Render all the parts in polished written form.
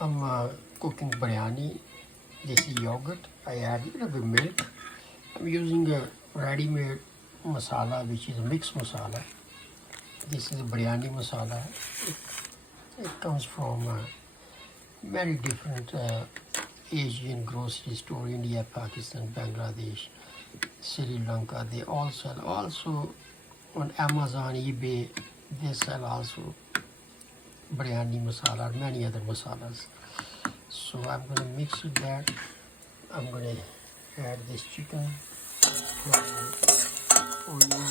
I'm cooking biryani. This is yogurt. I add a little bit milk. I'm using a ready-made masala, which is a mixed masala. This is a biryani masala. It comes from many different Asian grocery store, India, Pakistan, Bangladesh, Sri Lanka. They all sell. Also on Amazon, eBay, they sell also biryani masala, many other masalas. So I'm going to mix with that. I'm going to add this chicken, onion.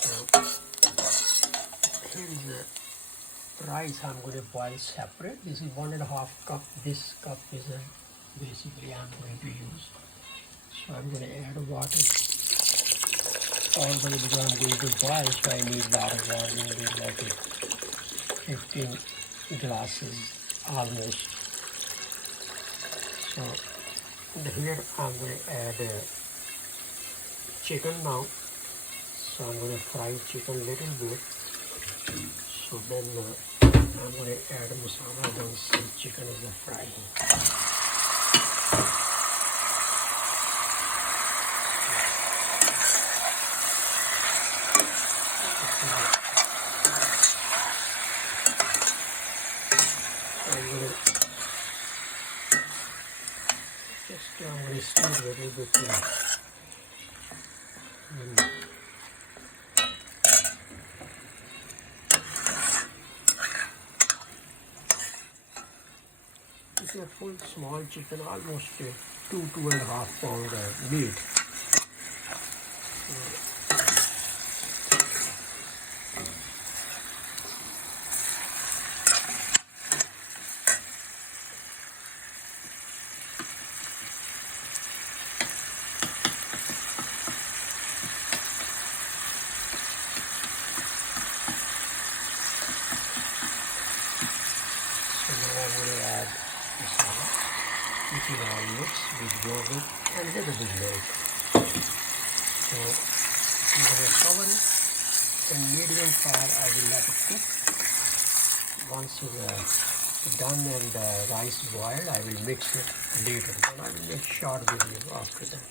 So here is the rice I'm going to boil separate. This is 1.5 cup. This cup is basically I'm going to use. So I'm going to add water. All the way because I'm going to boil, so I need a lot of water. I need like 15 glasses almost. So here I'm going to add chicken now. So I'm going to fry chicken a little bit. So then I'm going to add masala once the chicken is frying. I'm going to stir a little bit here. It's a full small chicken, almost 2.5 pound meat. So now I'm going to add masala, which is all mixed with yogurt and a little bit milk. So I'm going to cover it in medium fire. I will let it cook. Once it's done and the rice boiled, I will mix it later. Then I will make short video after that.